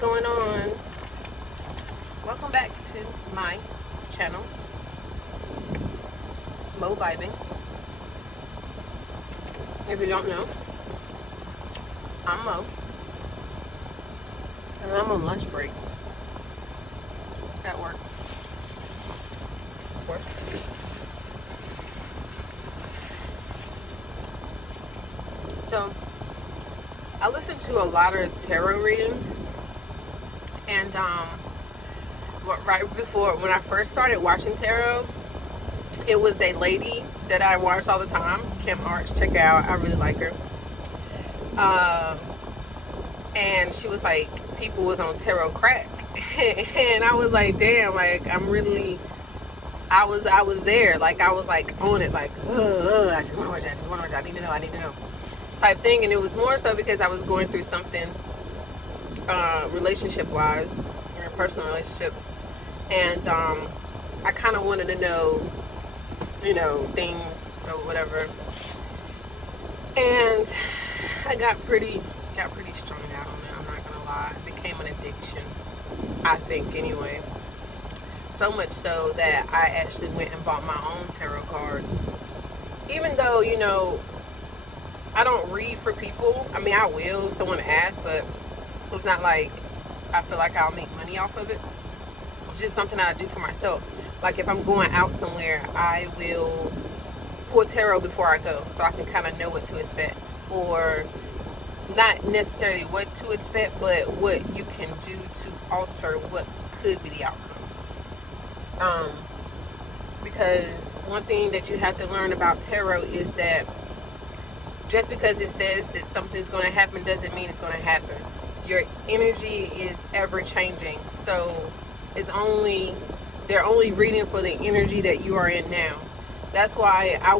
going on? Welcome back to my channel, Mo Vibing. If you don't know, I'm Mo, and I'm on lunch break at work. So, I listen to a lot of tarot readings, and right before when I first started watching tarot, it was a lady that I watched all the time, Kim Arch. Check her out, I really like her. And she was like, people was on tarot crack, and I was like, damn, like I was there, like I was like on it, like I just want to watch, I need to know, type thing. And it was more so because I was going through something, relationship wise, or a personal relationship, and I kind of wanted to know, things or whatever. And I got pretty strung out on it. I'm not gonna lie. It became an addiction, I think, anyway. So much so that I actually went and bought my own tarot cards. Even though, I don't read for people. I mean, I will if someone asks, but so it's not like I feel like I'll make money off of it. It's just something I do for myself. Like if I'm going out somewhere, I will pull tarot before I go, so I can kind of know what to expect, or not necessarily what to expect, but what you can do to alter what could be the outcome. Because one thing that you have to learn about tarot is that just because it says that something's going to happen doesn't mean it's going to happen. Your energy is ever changing, so they're only reading for the energy that you are in now. That's why I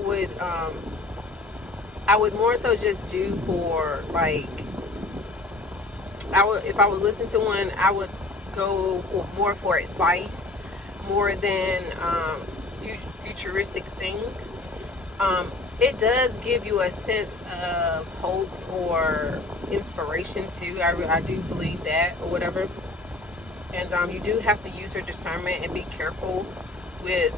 would more so just do for like, if I would listen to one, I would go for advice more than futuristic things. It does give you a sense of hope or inspiration too. I do believe that, or whatever. And you do have to use your discernment and be careful with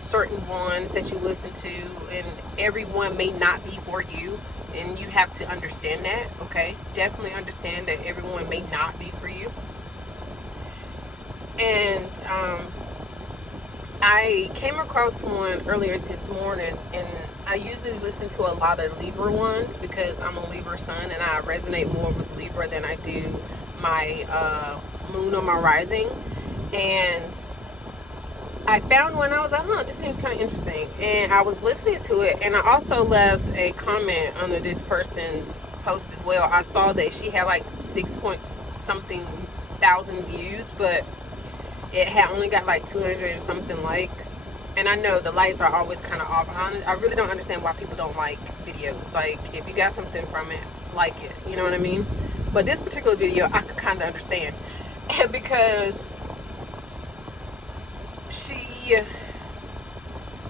certain ones that you listen to, and everyone may not be for you, and you have to understand that. Okay, definitely understand that everyone may not be for you. And I came across one earlier this morning, and I usually listen to a lot of Libra ones because I'm a Libra sun, and I resonate more with Libra than I do my moon or my rising. And I found one, I was like, this seems kind of interesting, and I was listening to it, and I also left a comment under this person's post as well. I saw that she had like 6-point-something thousand views, but it had only got like 200 and something likes. And I know the likes are always kind of off. I really don't understand why people don't like videos. Like, if you got something from it, like it, you know what I mean? But this particular video, I could kind of understand, because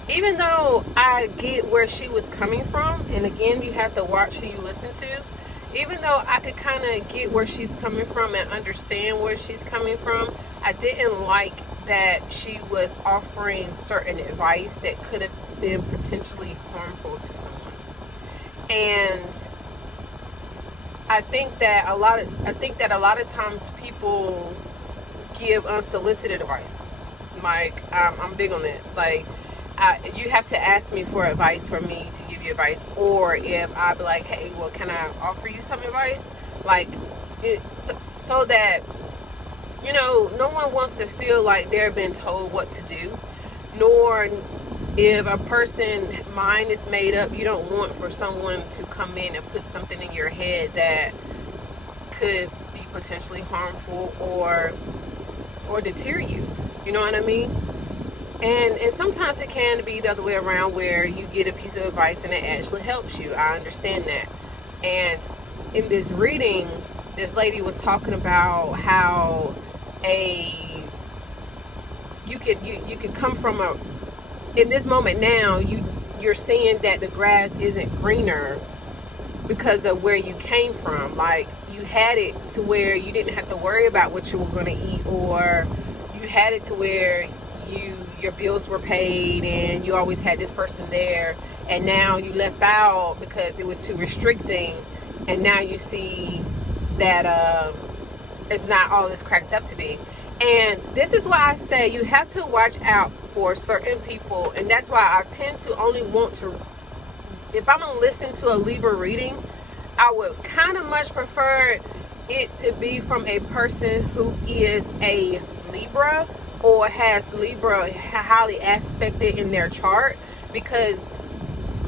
even though I get where she was coming from, and again, you have to watch who you listen to, even though I could kind of get where she's coming from and understand where she's coming from, I didn't like that she was offering certain advice that could have been potentially harmful to someone. And I think that a lot of times people give unsolicited advice. Like, I'm big on that. Like, you have to ask me for advice for me to give you advice, or if I be like, hey, well, can I offer you some advice? Like, so that, no one wants to feel like they're being told what to do, nor if a person's mind is made up, you don't want for someone to come in and put something in your head that could be potentially harmful or deter you. You know what I mean? And sometimes it can be the other way around, where you get a piece of advice and it actually helps you. I understand that. And in this reading, this lady was talking about how you could come from in this moment now, you're seeing that the grass isn't greener because of where you came from. Like, you had it to where you didn't have to worry about what you were going to eat, or you had it to where your bills were paid and you always had this person there, and now you left out because it was too restricting, and now you see that it's not all it's cracked up to be. And this is why I say you have to watch out for certain people, and that's why I tend to only want to, if I'm gonna listen to a Libra reading, I would kind of much prefer it to be from a person who is a Libra or has Libra highly aspected in their chart, because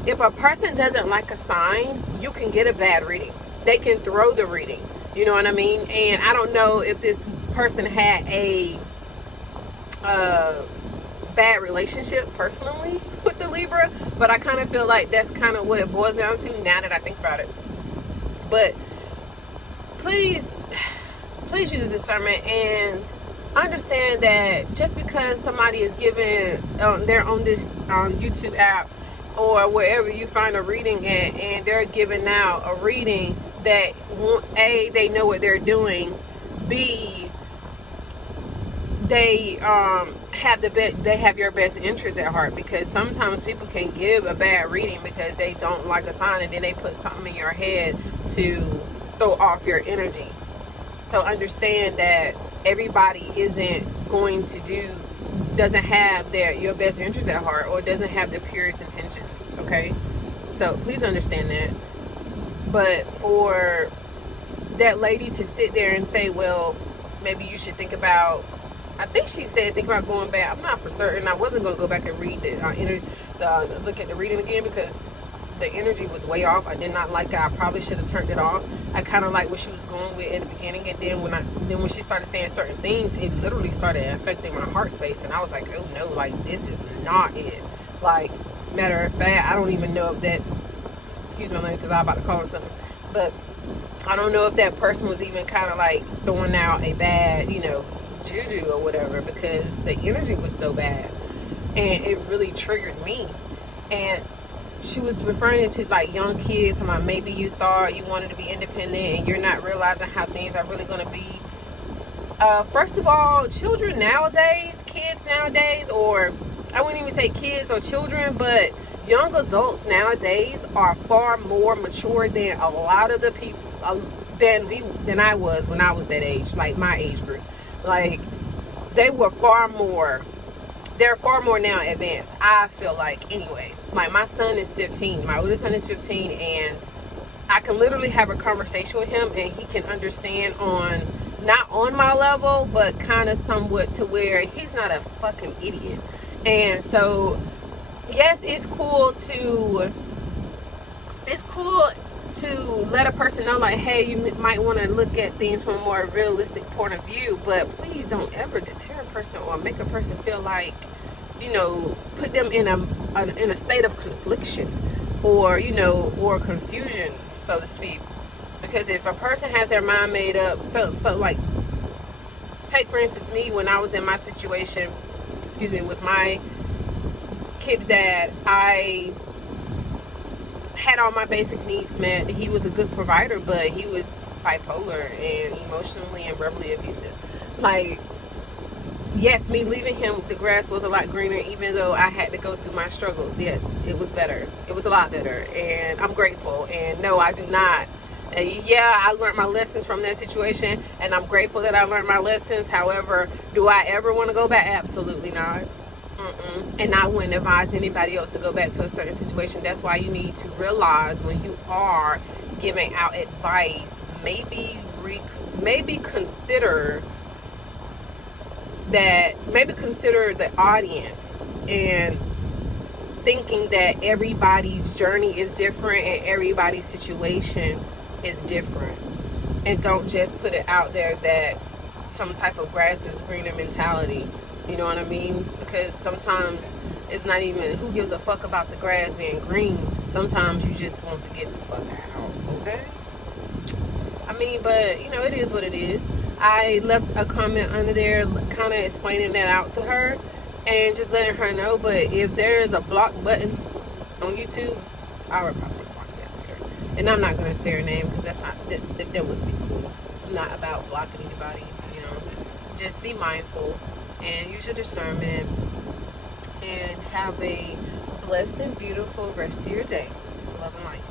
if a person doesn't like a sign, you can get a bad reading. They can throw the reading, you know what I mean? And I don't know if this person had a bad relationship personally with the Libra, but I kind of feel like that's kind of what it boils down to now that I think about it. But please use discernment and understand that just because somebody is given they're on this YouTube app or wherever you find a reading at, and they're giving out a reading that A, they know what they're doing, B, they have your best interest at heart. Because sometimes people can give a bad reading because they don't like a sign, and then they put something in your head to throw off your energy. So understand that everybody doesn't have your best interest at heart, or doesn't have the purest intentions. Okay, so please understand that. But for that lady to sit there and say, well, maybe you should think about, I think she said think about going back. I'm not for certain. I wasn't going to go back and read look at the reading again, because the energy was way off. I did not like it. I probably should have turned it off. I kind of like what she was going with at the beginning, and then when she started saying certain things, it literally started affecting my heart space, and I was like, oh no, like this is not it. Like, matter of fact, I don't even know if that, excuse my language because I'm about to call her something, but I don't know if that person was even kind of like throwing out a bad, juju or whatever, because the energy was so bad and it really triggered me. And she was referring to like young kids, about maybe you thought you wanted to be independent and you're not realizing how things are really going to be. First of all, kids nowadays, or I wouldn't even say kids or children, but young adults nowadays are far more mature than a lot of the people than I was when I was that age, like my age group. Like, they're far more now advanced, I feel like, anyway. Like, my son is 15, my oldest son is 15, and I can literally have a conversation with him and he can understand not on my level, but kind of somewhat to where he's not a fucking idiot. And so, yes, it's cool to let a person know, like, hey, you might want to look at things from a more realistic point of view, but please don't ever deter a person or make a person feel like, put them in a state of confliction or confusion, so to speak. Because if a person has their mind made up, so like, take for instance me, when I was in my situation, with my kid's dad, I had all my basic needs met. He was a good provider, but he was bipolar and emotionally and verbally abusive. Like, yes, me leaving him, the grass was a lot greener, even though I had to go through my struggles. Yes, it was better. It was a lot better, and I'm grateful. And no, I do not. Yeah, I learned my lessons from that situation, and I'm grateful that I learned my lessons. However, do I ever want to go back? Absolutely not. And I wouldn't advise anybody else to go back to a certain situation. That's why you need to realize when you are giving out advice, maybe consider the audience, and thinking that everybody's journey is different and everybody's situation is different, and don't just put it out there that some type of grass is greener mentality. You know what I mean? Because sometimes it's not even who gives a fuck about the grass being green. Sometimes you just want to get the fuck out, okay? I mean, but, it is what it is. I left a comment under there kind of explaining that out to her and just letting her know. But if there is a block button on YouTube, I would probably block that later. And I'm not gonna say her name because that's not that wouldn't be cool. I'm not about blocking anybody. You know, just be mindful and use your discernment and have a blessed and beautiful rest of your day. Love and light.